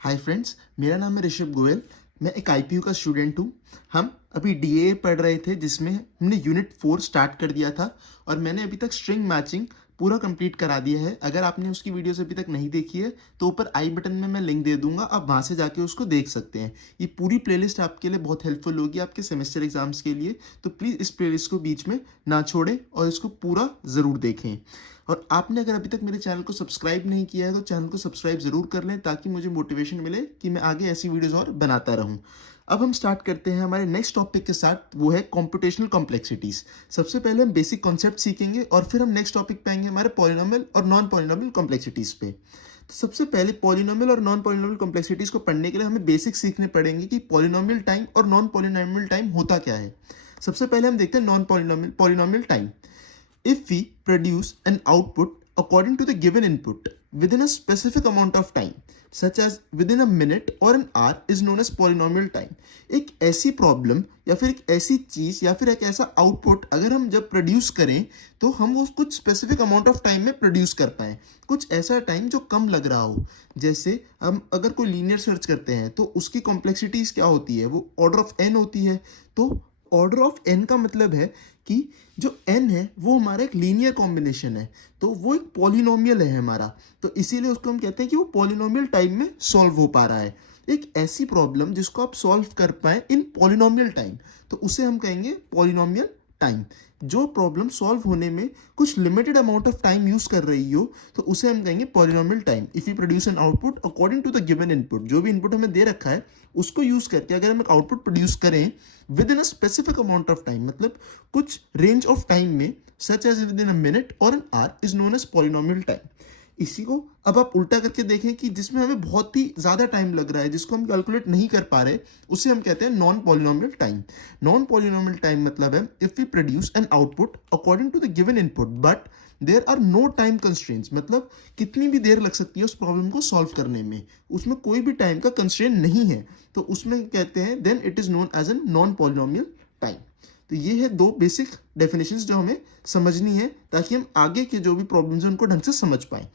Hi friends, मेरा नाम है ऋषभ गोयल। मैं एक आईपीयू का स्टूडेंट हूँ। हम अभी डीए पढ़ रहे थे जिसमें हमने यूनिट 4 स्टार्ट कर दिया था और मैंने अभी तक स्ट्रिंग मैचिंग पूरा कंप्लीट करा दिया है। अगर आपने उसकी वीडियोस अभी तक नहीं देखी है तो ऊपर आई बटन में मैं लिंक दे दूंगा, आप वहाँ से जाके उसको देख सकते हैं। ये पूरी प्लेलिस्ट आपके लिए बहुत हेल्पफुल होगी आपके सेमेस्टर एग्जाम्स के लिए, तो प्लीज़ इस प्लेलिस्ट को बीच में ना छोड़ें और इसको पूरा ज़रूर देखें। और आपने अगर अभी तक मेरे चैनल को सब्सक्राइब नहीं किया है तो चैनल को सब्सक्राइब जरूर कर लें ताकि मुझे मोटिवेशन मिले कि मैं आगे ऐसी वीडियोस और बनाता रहूं। अब हम स्टार्ट करते हैं हमारे नेक्स्ट टॉपिक के साथ, वो है कॉम्पिटेशनल कॉम्प्लेक्सिटीज। सबसे पहले हम बेसिक कॉन्सेप्ट सीखेंगे और फिर हम नेक्स्ट टॉपिक पे आएंगे हमारे पॉलिनोमियल और नॉन पॉलिनोमियल कॉम्प्लेक्सिटीज पे। तो सबसे पहले पॉलिनोमियल और नॉन पॉलिनोमियल कॉम्प्लेक्सिटीज को पढ़ने के लिए हमें बेसिक सीखने पड़ेंगे कि पॉलिनोमियल टाइम और नॉन पॉलिनोमियल टाइम होता क्या है। सबसे पहले हम देखते हैं non polynomial time. If we produce an output according to the given input within a specific amount of time, such as within a minute or an hour, is known as polynomial time. एक ऐसी problem या फिर एक ऐसी चीज या फिर एक ऐसा आउटपुट अगर हम जब प्रोड्यूस करें तो हम वो कुछ स्पेसिफिक अमाउंट ऑफ टाइम में प्रोड्यूस कर पाए, कुछ ऐसा टाइम जो कम लग रहा हो। जैसे हम अगर कोई लीनियर सर्च करते हैं तो उसकी कॉम्प्लेक्सिटीज क्या होती है, वो ऑर्डर ऑफ एन होती है। तो ऑर्डर ऑफ एन का मतलब है कि जो n है वो हमारा एक लीनियर कॉम्बिनेशन है, तो वो एक पॉलिनोमियल है हमारा, तो इसीलिए उसको हम कहते हैं कि वो पॉलिनोमियल टाइम में सॉल्व हो पा रहा है। एक ऐसी प्रॉब्लम जिसको आप सॉल्व कर पाए इन पॉलिनोमियल टाइम, तो उसे हम कहेंगे पॉलिनोमियल टाइम। जो प्रॉब्लम सॉल्व होने में कुछ limited amount of time use कर रही हो तो उसे हम कहेंगे polynomial time. If you produce an output according to the given input, जो भी इनपुट हमें दे रखा है उसको यूज करके अगर हम एक आउटपुट प्रोड्यूस करें within a specific amount of time, मतलब कुछ रेंज ऑफ टाइम में, such as within a minute और an hour, is known as polynomial time. इसी को अब आप उल्टा करके देखें कि जिसमें हमें बहुत ही ज्यादा टाइम लग रहा है, जिसको हम कैलकुलेट नहीं कर पा रहे, उसे हम कहते हैं non polynomial time. Non polynomial time मतलब है if we produce an output according to the given input but there are no time constraints, मतलब कितनी भी देर लग सकती है उस प्रॉब्लम को सॉल्व करने में, उसमें कोई भी टाइम का कंस्ट्रेंट नहीं है, तो उसमें कहते हैं then it is known as an non polynomial time. तो ये है दो बेसिक डेफिनेशंस जो हमें समझनी है ताकि हम आगे के जो भी प्रॉब्लम्स हैं उनको ढंग से समझ पाए।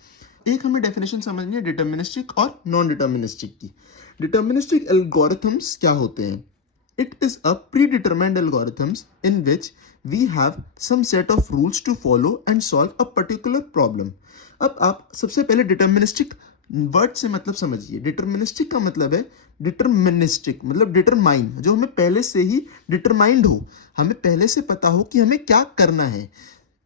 एक हमें डेफिनेशन समझनी है डिटर्मिनिस्टिक और नॉन डिटर्मिनिस्टिक की। डिटर्मिनिस्टिक एल्गोरिथम्स क्या होते हैं? It is a pre determined algorithms in which we have some set of rules to follow and solve a particular problem. अब आप सबसे पहले डिटर्मिनिस्टिक वर्ड से मतलब समझिए। डिटर्मिनिस्टिक का मतलब है डिटरमिनिस्टिक, मतलब डिटरमाइन, जो हमें पहले से ही डिटरमाइंड हो, हमें पहले से पता हो कि हमें क्या करना है।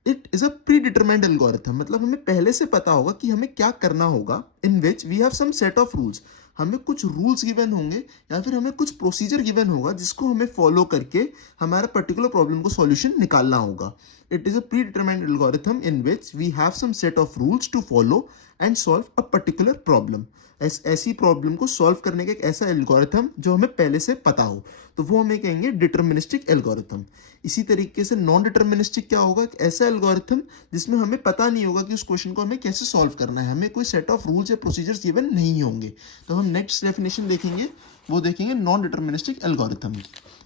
It is a pre determined algorithm, मतलब हमें पहले से पता होगा कि हमें क्या करना होगा। In which we have some set of rules, हमें कुछ रूल्स गिवन होंगे या फिर हमें कुछ प्रोसीजर गिवन होगा जिसको हमें फॉलो करके हमारा पर्टिकुलर प्रॉब्लम को सॉल्यूशन निकालना होगा। It is a pre determined algorithm in which we have some set of rules to follow and solve a particular problem. ऐसी प्रॉब्लम को सॉल्व करने का एक ऐसा एल्गोरिथम जो हमें पहले से पता हो, तो वो हमें कहेंगे डिटर्मिनिस्टिक एल्गोरिथम। इसी तरीके से नॉन डिटर्मिनिस्टिक क्या होगा? एक ऐसा एल्गोरिथम जिसमें हमें पता नहीं होगा कि उस क्वेश्चन को हमें कैसे सॉल्व करना है, हमें कोई सेट ऑफ रूल्स या प्रोसीजर्स गिवन नहीं होंगे। तो हम नेक्स्ट डेफिनेशन देखेंगे, वो देखेंगे नॉन डिटर्मिनिस्टिक एल्गोरिथम की।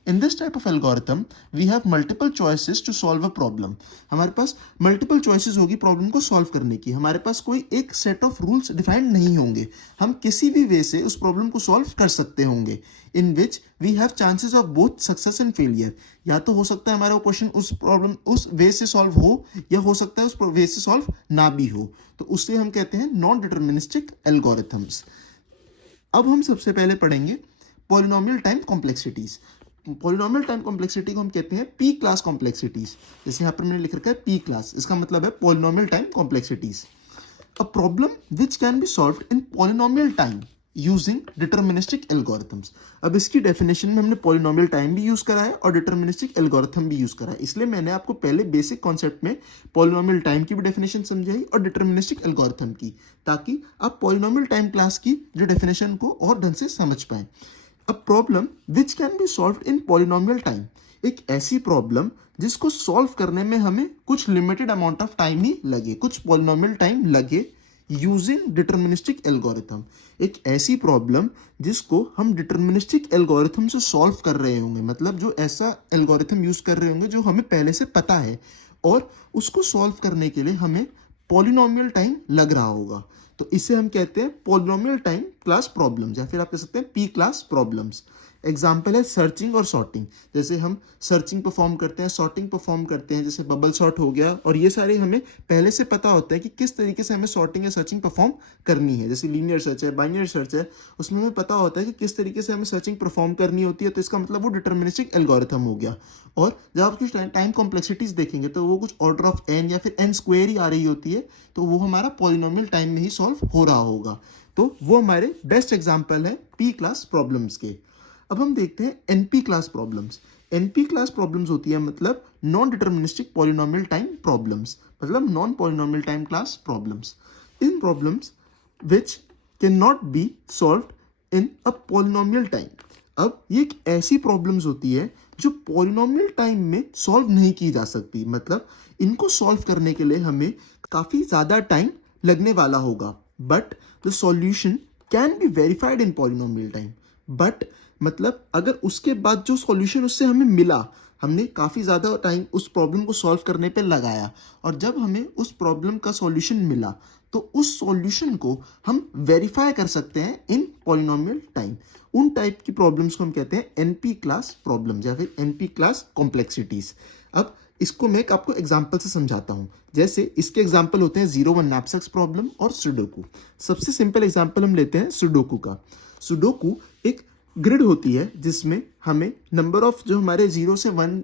In this type of algorithm we have multiple choices to solve a problem. हमारे पास मल्टीपल चॉइसेस होगी प्रॉब्लम को सॉल्व करने की, हमारे पास कोई एक सेट ऑफ रूल्स डिफाइंड नहीं होंगे, हम किसी भी वे से उस प्रॉब्लम को सॉल्व कर सकते होंगे। In which we have chances of both success and failure, या तो हो सकता है हमारा क्वेश्चन उस प्रॉब्लम उस वे से सॉल्व हो या हो सकता है उस वे से सॉल्व ना भी हो, तो उससे हम कहते हैं नॉन डिटर्मिनिस्टिक एल्गोरिथम्स। अब हम सबसे पहले पढ़ेंगे polynomial time complexities. Polynomial time complexity को हम कहते हैं पी क्लास कॉम्प्लेक्सिटीज। जैसे यहाँ पर मैंने लिख रखा है पी क्लास, इसका मतलब है polynomial time complexities. A problem which can be solved in polynomial time using deterministic algorithms. अब इसकी डेफिनेशन में हमने पॉलिनोमियल टाइम भी यूज करा है और डिटर्मिनिस्टिक एल्गोरिथम भी यूज करा है, इसलिए मैंने आपको पहले बेसिक कॉन्सेप्ट में पॉलिनोमियल टाइम की भी डेफिनेशन समझाई और डिटर्मिनिस्टिक एल्गोरिथम की, ताकि आप पॉलिनोमियल टाइम क्लास की जो डेफिनेशन को और ढंग से समझ पाएं। A problem which can be solved in polynomial time, एक ऐसी प्रॉब्लम जिसको सॉल्व करने में हमें कुछ लिमिटेड अमाउंट ऑफ टाइम ही लगे, कुछ पॉलिनोमियल टाइम लगे यूजिंग डिटर्मिनिस्टिक एल्गोरिथम। एक ऐसी प्रॉब्लम जिसको हम डिटर्मिनिस्टिक एल्गोरिथम से सॉल्व कर रहे होंगे, मतलब जो ऐसा एल्गोरिथम यूज कर रहे होंगे जो हमें पहले से पता है और उसको सॉल्व करने के लिए हमें पॉलिनोमियल टाइम लग रहा होगा। तो इसे हम कहते हैं पॉलिनोमियल टाइम क्लास प्रॉब्लम्स, या फिर आप कह सकते हैं पी क्लास प्रॉब्लम्स। एग्जाम्पल है सर्चिंग और सॉर्टिंग। जैसे हम सर्चिंग परफॉर्म करते हैं, सॉर्टिंग परफॉर्म करते हैं, जैसे बबल सॉर्ट हो गया, और ये सारे हमें पहले से पता होता है कि किस तरीके से हमें सॉर्टिंग या सर्चिंग परफॉर्म करनी है। जैसे लीनियर सर्च है, बाइनरी सर्च है, उसमें हमें पता होता है कि किस तरीके से हमें सर्चिंग परफॉर्म करनी होती है, तो इसका मतलब वो डिटर्मिनिस्टिक एल्गोरिथम हो गया। और जब आप कुछ टाइम कॉम्प्लेक्सिटीज देखेंगे तो वो कुछ ऑर्डर ऑफ एन या फिर एन स्क्वायर ही आ रही होती है, तो वो हमारा पॉलिनोमियल टाइम में ही सॉल्व हो रहा होगा। तो वो हमारे बेस्ट एग्जाम्पल है पी क्लास प्रॉब्लम्स के। अब हम देखते हैं NP class problems. NP class problems होती है मतलब non deterministic polynomial time problems, मतलब non polynomial time class problems. In problems which can not be solved in a polynomial time. अब ये एक ऐसी प्रॉब्लम्स होती है जो पॉलिनोमियल टाइम में सॉल्व नहीं की जा सकती, मतलब इनको सॉल्व करने के लिए हमें काफ़ी ज़्यादा टाइम लगने वाला होगा, but the solution can be verified in polynomial time. But मतलब अगर उसके बाद जो सॉल्यूशन उससे हमें मिला, हमने काफ़ी ज़्यादा टाइम उस प्रॉब्लम को सॉल्व करने पे लगाया, और जब हमें उस प्रॉब्लम का सॉल्यूशन मिला तो उस सॉल्यूशन को हम वेरीफाई कर सकते हैं इन पॉलिनोमियल टाइम। उन टाइप की प्रॉब्लम्स को हम कहते हैं एनपी क्लास प्रॉब्लम्स या फिर एनपी क्लास कॉम्प्लेक्सिटीज। अब इसको मैं आपको एग्जांपल से समझाता हूं। जैसे इसके एग्जांपल होते हैं 0-1 नैपसैक्स प्रॉब्लम और सुडोकू। सबसे सिंपल एग्जांपल हम लेते हैं सुडोकू का। सुडोकू एक ग्रिड होती है जिसमें हमें नंबर ऑफ जो हमारे 0 से 1,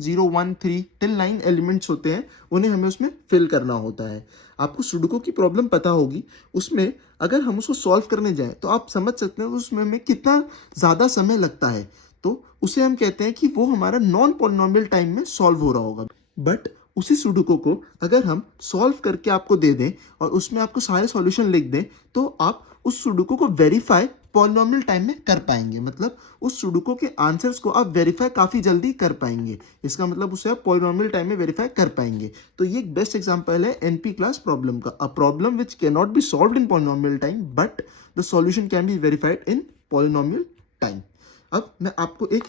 0, 1, 3 टिल 9 एलिमेंट्स होते हैं, उन्हें हमें उसमें फिल करना होता है। आपको सुडोकू की प्रॉब्लम पता होगी, उसमें अगर हम उसको सॉल्व करने जाएं तो आप समझ सकते हैं उसमें हमें कितना ज़्यादा समय लगता है। तो उसे हम कहते हैं कि वो हमारा नॉन पॉलिनोमियल टाइम में सॉल्व हो रहा होगा। बट उसी सुडोकू को अगर हम सॉल्व करके आपको दे दें और उसमें आपको सारे सॉल्यूशन लिख दें, तो आप उस सुडोकू को वेरीफाई पॉलिनोमियल टाइम में कर पाएंगे, मतलब उस सुडोकू के आंसर्स को आप वेरीफाई काफ़ी जल्दी कर पाएंगे। इसका मतलब उसे आप पॉलिनोमियल टाइम में वेरीफाई कर पाएंगे। तो ये एक बेस्ट एग्जांपल है एनपी क्लास प्रॉब्लम का, a problem which can not be solved in polynomial time but the solution can be verified in polynomial time. अब मैं आपको एक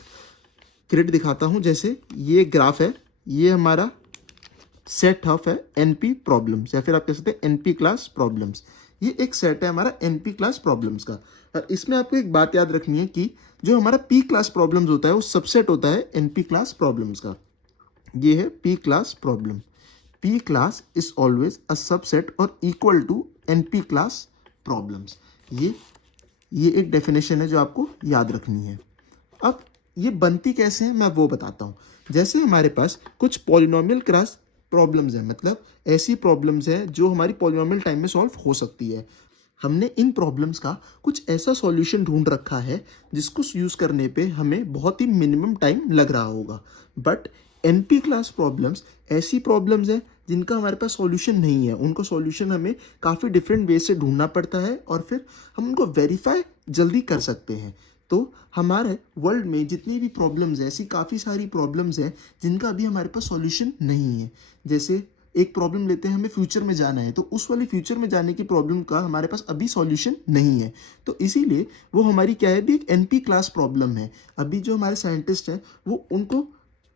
ग्रिड दिखाता हूं। जैसे ये ग्राफ है, ये हमारा सेट ऑफ है एनपी प्रॉब्लम्स, या फिर आप कह सकते हैं एनपी क्लास प्रॉब्लम्स। ये एक सेट है हमारा एनपी क्लास प्रॉब्लम्स का, और इसमें आपको एक बात याद रखनी है कि जो हमारा पी क्लास प्रॉब्लम्स होता है वो सबसेट होता है एनपी क्लास प्रॉब्लम्स का। ये है P class problem. P class is always a subset और equal to NP class problems. ये एक डेफिनेशन है जो आपको याद रखनी है। अब ये बनती कैसे है मैं वो बताता हूँ। जैसे हमारे पास कुछ पॉलिनोमियल क्लास प्रॉब्लम्स हैं, मतलब ऐसी प्रॉब्लम्स हैं जो हमारी पॉलिनोमियल टाइम में सॉल्व हो सकती है। हमने इन प्रॉब्लम्स का कुछ ऐसा सॉल्यूशन ढूंढ रखा है जिसको यूज़ करने पे हमें बहुत ही मिनिमम टाइम लग रहा होगा। बट एनपी क्लास प्रॉब्लम्स ऐसी प्रॉब्लम्स हैं जिनका हमारे पास सॉल्यूशन नहीं है, उनको सॉल्यूशन हमें काफ़ी डिफरेंट वे से ढूंढना पड़ता है और फिर हम उनको वेरीफाई जल्दी कर सकते हैं। तो हमारे वर्ल्ड में जितनी भी प्रॉब्लम्स हैं, ऐसी काफ़ी सारी प्रॉब्लम्स हैं जिनका अभी हमारे पास सॉल्यूशन नहीं है। जैसे एक प्रॉब्लम लेते हैं, हमें फ्यूचर में जाना है, तो उस वाली फ्यूचर में जाने की प्रॉब्लम का हमारे पास अभी सॉल्यूशन नहीं है। तो इसीलिए वो हमारी क्या है, भी एक एनपी क्लास प्रॉब्लम है। अभी जो हमारे साइंटिस्ट हैं वो उनको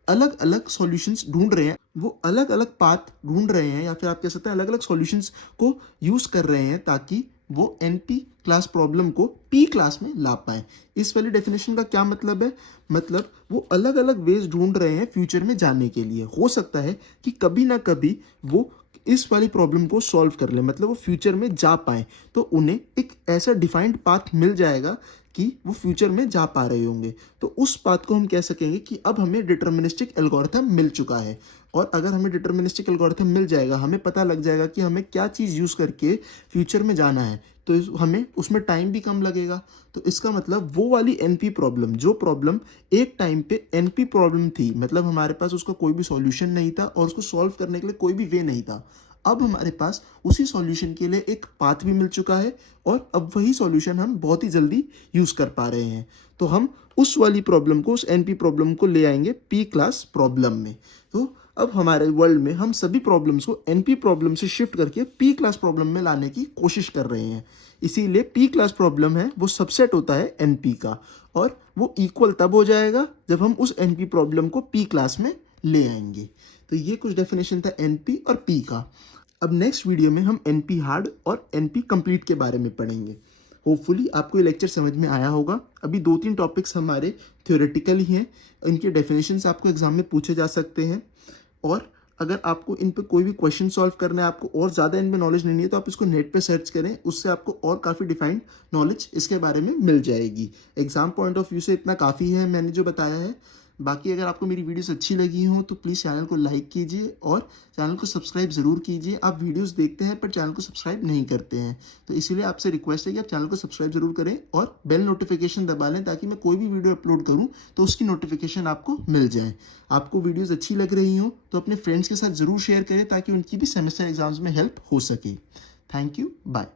अलग अलग सॉल्यूशंस ढूंढ रहे हैं, वो अलग अलग पाथ ढूंढ रहे हैं, या फिर आप कह सकते हैं अलग अलग सॉल्यूशंस को यूज़ कर रहे हैं ताकि वो एनपी क्लास प्रॉब्लम को पी क्लास में ला पाए। इस वाली डेफिनेशन का क्या मतलब है, मतलब वो अलग अलग वेज ढूंढ रहे हैं फ्यूचर में जाने के लिए। हो सकता है कि कभी ना कभी वो इस वाली प्रॉब्लम को सॉल्व कर ले, मतलब वो फ्यूचर में जा पाए, तो उन्हें एक ऐसा डिफाइंड पाथ मिल जाएगा कि वो फ्यूचर में जा पा रहे होंगे। तो उस बात को हम कह सकेंगे कि अब हमें डिटर्मिनिस्टिक एल्गोरिथम मिल चुका है। और अगर हमें डिटर्मिनिस्टिक एल्गोरिथम मिल जाएगा, हमें पता लग जाएगा कि हमें क्या चीज़ यूज़ करके फ्यूचर में जाना है, तो हमें उसमें टाइम भी कम लगेगा। तो इसका मतलब वो वाली एनपी प्रॉब्लम, जो प्रॉब्लम एक टाइम पे एनपी प्रॉब्लम थी, मतलब हमारे पास उसका कोई भी सॉल्यूशन नहीं था और उसको सॉल्व करने के लिए कोई भी वे नहीं था, अब हमारे पास उसी सॉल्यूशन के लिए एक पाथ भी मिल चुका है और अब वही सॉल्यूशन हम बहुत ही जल्दी यूज़ कर पा रहे हैं। तो हम उस वाली प्रॉब्लम को, उस एनपी प्रॉब्लम को ले आएंगे पी क्लास प्रॉब्लम में। तो अब हमारे वर्ल्ड में हम सभी प्रॉब्लम्स को एनपी प्रॉब्लम से शिफ्ट करके पी क्लास प्रॉब्लम में लाने की कोशिश कर रहे हैं। इसीलिए पी क्लास प्रॉब्लम है वो सबसेट होता है एनपी का, और वो इक्वल तब हो जाएगा जब हम उस एनपी प्रॉब्लम को पी क्लास में ले आएंगे। तो ये कुछ डेफिनेशन था एनपी और पी का। अब नेक्स्ट वीडियो में हम एनपी हार्ड और एनपी कंप्लीट के बारे में पढ़ेंगे। होपफुली आपको ये लेक्चर समझ में आया होगा। अभी 2-3 टॉपिक्स हमारे थ्योरेटिकल ही हैं, इनके डेफिनेशंस आपको एग्जाम में पूछे जा सकते हैं। और अगर आपको इन पे कोई भी क्वेश्चन सॉल्व करना है, आपको और ज़्यादा इनमें नॉलेज नहीं है, तो आप इसको नेट पे सर्च करें, उससे आपको और काफ़ी डिफाइंड नॉलेज इसके बारे में मिल जाएगी। एग्जाम पॉइंट ऑफ व्यू से इतना काफ़ी है मैंने जो बताया है। बाकी अगर आपको मेरी वीडियोस अच्छी लगी हो तो प्लीज़ चैनल को लाइक कीजिए और चैनल को सब्सक्राइब ज़रूर कीजिए। आप वीडियोस देखते हैं पर चैनल को सब्सक्राइब नहीं करते हैं, तो इसीलिए आपसे रिक्वेस्ट है कि आप चैनल को सब्सक्राइब ज़रूर करें और बेल नोटिफिकेशन दबा लें, ताकि मैं कोई भी वीडियो अपलोड करूं तो उसकी नोटिफिकेशन आपको मिल जाए। आपको वीडियोज़ अच्छी लग रही हो तो अपने फ्रेंड्स के साथ ज़रूर शेयर करें, ताकि उनकी भी सेमेस्टर एग्जाम्स में हेल्प हो सके। Thank you, bye.